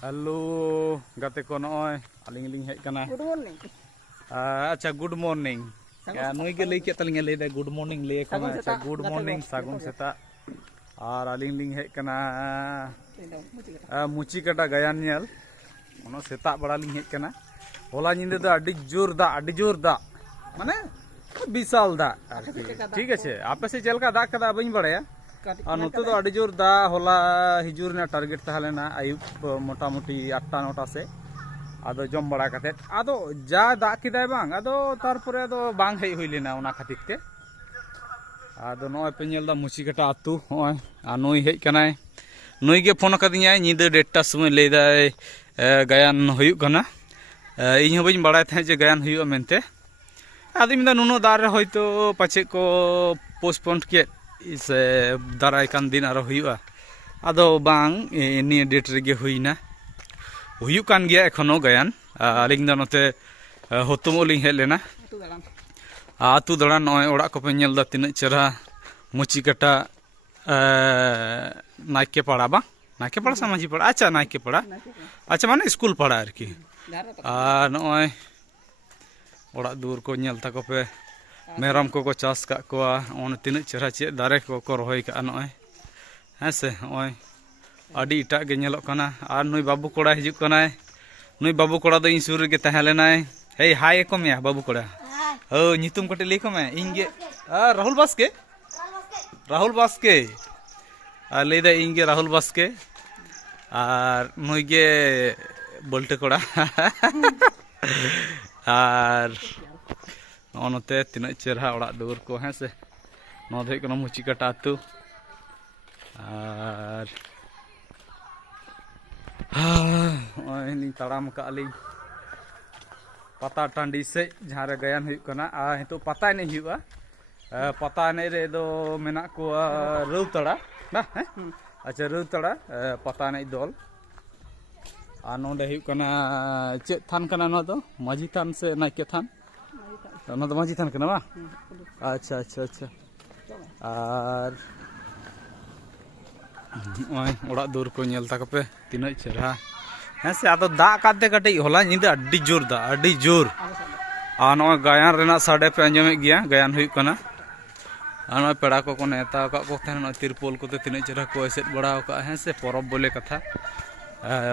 Hello गाते को नॉय अलिंग लिंग हेज कना गुड मॉर्निंग अच्छा गुड मॉर्निंग नुई के लई के तलिंग ले दे गुड मॉर्निंग ले को अच्छा गुड मॉर्निंग सागुन सेता और अलिंग लिंग हेज कना मुची कटा गायन नेल ओनो सेता बड़ा लिंग हेज कना होला निंदे दा अड्डी जोर दा माने विशाल दा ठीक है आपे से चलका दा कदा बइन बड़ाया और नोते तो अड़ी जोर दा होला हिजूर ने टारगेट तहलेना आयुब मोटामुटी 8-9 से आदो जम बड़ा कते आदो जा दा किदाय बांग आदो तारपरे आदो बांग हेय हुई लेना ओना खातिर ते आदो नय पे नेल दा मुची कटा आतु होय आ नई हेय कनाय नई गे फोन कदियाय निदे 1:30 समय ले दाय गायन हुयु कना इन हो बइन बड़ाय थे जे गायन हुयु मेनते आदो मिदा नुनो दार रे होयतो पाछे को पोस्टपोन के इसे दाराय कान दिन आरो हुयुआ आदो बांग नि डेट रेगे हुइना हुयु कान गया एखोनो गायन आलिंग दा नोते होतुमोलिंग हे लेना आतु दड़ान नय ओड़ा को पे नेल दा तिना चेहरा मुची कटा नाइके पाड़ा बा नाइके पाड़ा समाजी पाड़ा अच्छा नाइके पाड़ा अच्छा माने स्कूल पाड़ा आरकी आ नय ओड़ा दूर को नेल ताको पे मेरम को चाष का ओन तीन चेहरा चे दारे को रही का नॉय हैं से नॉय अड़ी इटा गे नेलोक कना आर नुई बाबू कोड़ा हिजुक कनाय नुई बाबू कोड़ा दो इन सुर गे तहे लेनाय हे हाय को मे बाबू कोड़ा हो नितुम कटे ले को मे इंगे राहुल बास्के आ ले दा इंगे Rahul Baske are Nooyi gay बोल्टे Koda are नोते तीन चेहरा ओड़ा दूर को हैं से नो मुची कटा आतु और ताड़ाम काली पता टांडी से जहाँ रे गायन हुई कना हितो पता नहीं हुआ पता नहीं रे दो मेना को रौतड़ा ना अच्छा रौतड़ा पता नहीं दल आ नोडे हुई कना चेत थान कना नो दो माजी थान से नाइके थान माजी थान कना बा अच्छा अच्छा अच्छा और ओड़ा दूर को नेल ताकपे तीन चेहरा हैं से आदो दा काते कटे होला निंदा अड्डी जोर आ नो गायन रेना साडे पे अंजमे गया गायन हुई कना आ नो पेड़ा को नेता का को थे तिरपोल को तीन चेहरा को एसेट बड़ा का हैं से परब बोले कथा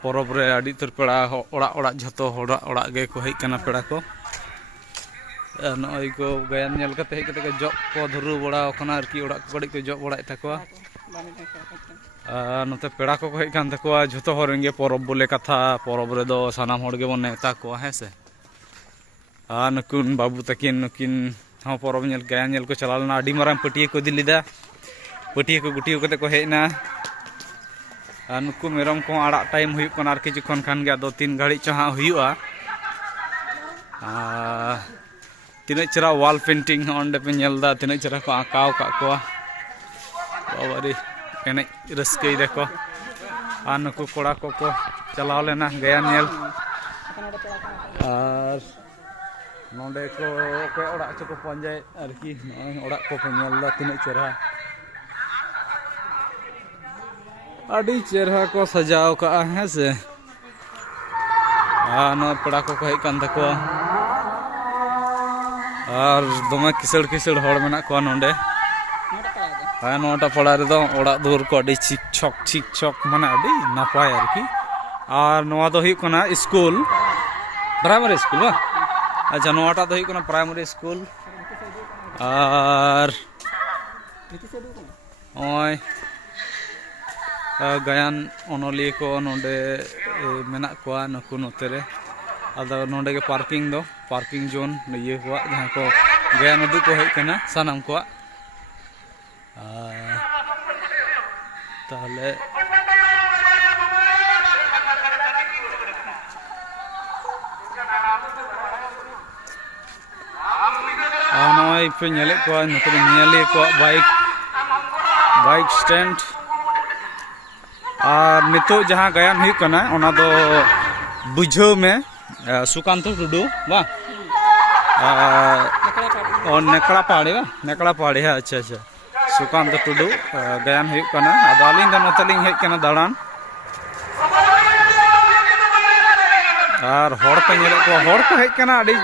परब रे अड्डी तुर पेड़ा ओड़ा ओड़ा झतो ओड़ा गे को हेय कना पेड़ा को नई को गायन नेल कते हेय कते जब को धरु बड़ा ओखना आरकी ओड़ा को गड़ी को जब बड़ा तकवा नोते पेड़ा को हेय कान तकवा झतो होरेंगे परब बोले कथा परब रे दो सानाम होड़ गे बन नेता को हैं से नकुन बाबू तकिन नुकिन हां परब नेल गायन नेल को चलालना अडी माराम पटिए को दिलिदा पटिए को गुटियो कते को हेयना नुकु मेरम को आड़ा टाइम हुयु कना आरकी जखन खान गे दो 3 घड़ी चहा हुयुआ तीन चेहरा वाल पेंटिंग अंडे पे नेलदा तीन चेहरा को आकाव का को बाबारी एने रस्कई देखो नुकु कोड़ा को चलाव लेना गायन नेल और नोडे को ओड़ा चको पंजाय आरकी ओड़ा को पे नेलदा तीन चेहरा अड़ी चेहरा को सजाव का है से नो पेड़ा को हेय कान तको और दमे किसड़ हड़ मेना को नोडे हाँ नोटा पड़ा रे दो ओड़ा दूर को अड़ी छिक छक माने अड़ी नापाय आरकी और नोआ दो हुई कना स्कूल प्राइमरी स्कूल बा अच्छा नोटा दो हुई कना प्राइमरी स्कूल और ओय गायन ओनोलिया को नोडे मेना को नुकु नोते रे आदो नोडे के पार्किंग जोन ये हुआ जहाँ को गायन उदू को हेय कना सानाम को ताले नय पे नेले को नुकु नेले को बाइक स्टैंड और नितो जहाँ गायन हुई कना ओना दो बुझो में सुकांत टुडू बा और नेकड़ा पहाड़ी है अच्छा अच्छा सुकांत टुडू गायन हुई कना आदो आलिंग दा नोतलिंग हेज कना दाड़ान और हड़ पे नेले को हड़ को हेज कना अड़ी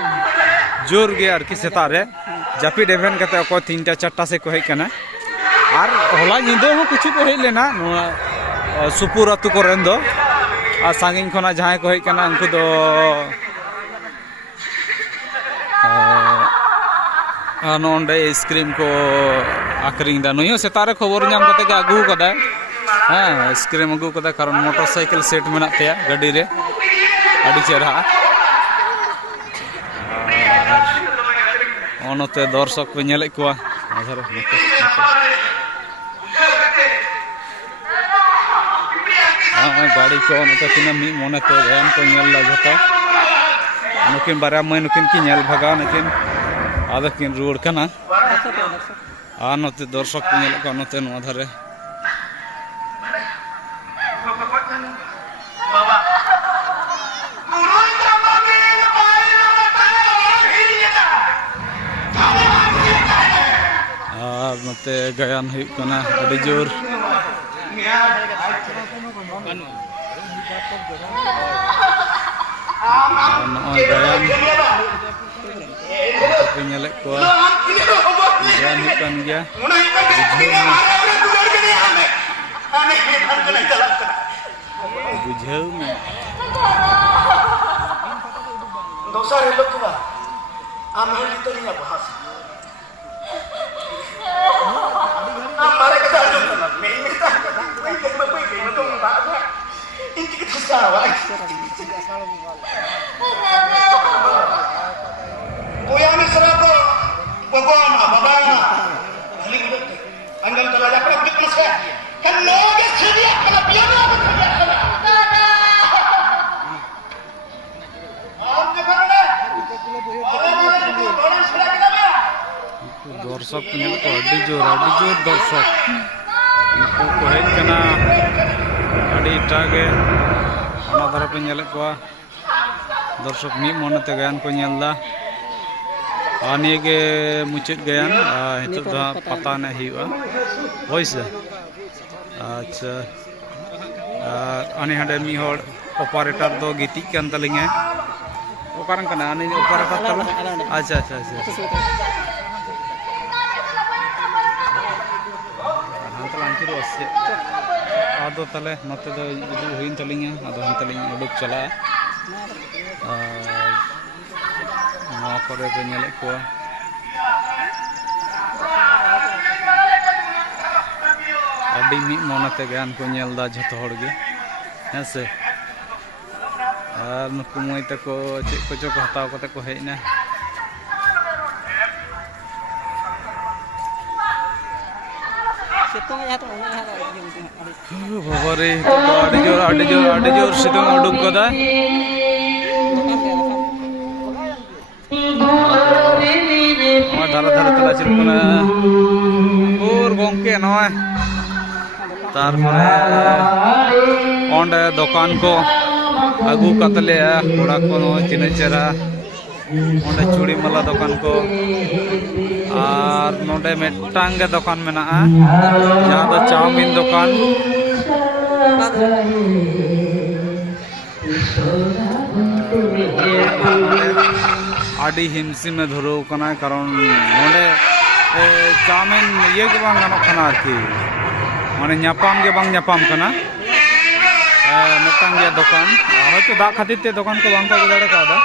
जोर गे आरकी सेता रे जापिड एवेन कते को 3टा 4टा से को हेज कना और होला निदो हो कुछ को हेज लेना सुपुर अतु को रेन दो और सांगिन खना जहां को हेज कना उनको दो नोंडे आइसक्रीम को आकरिंग दा नयो सेतारे खबर नाम कते आगू कदा हाँ आइसक्रीम आगू कदा कारण मोटरसाइकिल सेट मेना तेया गाड़ी रे अड़ी चेहरा ओनते दर्शक पे नेले को गाड़ी को नते तिना मी मोनेते गान को नेल ला जतो नुकिन बारा मै नुकिन की नेल भगा नकिन आदा किन रोड कना आ नते दर्शक पे नेले को नते नो धरे नते गायन हुई कना अड़ी जोर गायन नेले को गायन हुई कन गया बुझाव में दोसा रे लोग तुवा आम हेली तो नहीं बहास हमारे कथा जो ना नहीं मिलता कोई तो ना इनकी किस का है कोया में सरा को बगाना लिख दे अंगल चला जा कर बिल्कुल से kan लोग छरिया कला पियानो आप देखो ना दर्शक को अड़ी जोर दर्शक उनको को हेज कना अड़ी टागे ओना धरे पे नेले को दर्शक मी मोनते गायन को नेलदा आनी के मुचित गायन हितो दा पता ने हिवा होइसे अच्छा आनी हडे मी होड़ ऑपरेटर दो गीति कान तलिंगे ओकारन कना आनी ऑपरेटर तला अच्छा अच्छा अच्छा हांतला से आदो तले नते दो जुदू हुइन तलिंगे आदो हंतलिंग उडुक चला नवा करे पे नेले को अड़ी मी मोनते गान को नेलदा जतो हड़गे हेसे और नुकु मई तको चेक को चो हताव कते को हेजना बाबारे अड़ी जोर सितुंग उडुक कदा धारा धारा तला चिरकना और गोंके नय तारपरे ओंडे दुकान को आगू कतले कोड़ा को चिने चेरा ओंडे चूड़ी माला दुकान को और नोडे मेटांग दुकान मेना जहां दो चाउमीन दुकान आड़ी हिमसी में धरो कना कारण नोडे चाउमीन ये के बांग गानो खाना आरकी माने न्यापाम के बांग न्यापाम कना मेटांग दुकान हयतो दा खातिर ते दुकान को बांग को दाड़े कादा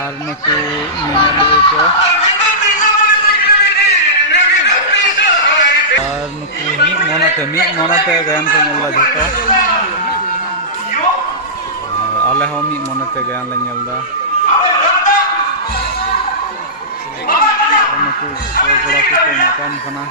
और नुकु मेनलू को और नुकु मी मोनते गायन को मोला जतो आले हो मी मोनते गायन ले नेलदा नुकु गोड़ा को मकान कना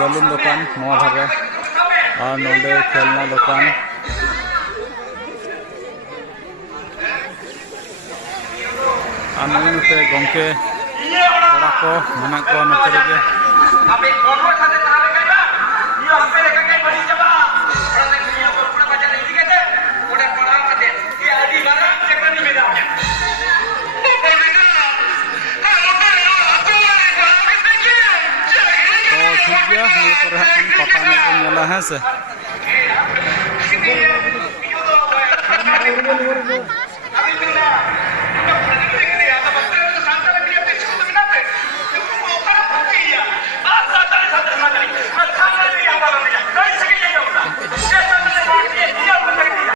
बैलून दुकान नवा धारे और नोडे खेलना दुकान और नते गंके कोड़ा को मना को नते Apa konvoi kate tahan lekai ba? Iyo ampe lekai kai badi jaba. Orang nak iyo berpura baca lagi kate. Udah korang kate. Iya adi barang cekran ni beda. तो ठीक है ये पर हम पता नहीं मिला है से Abi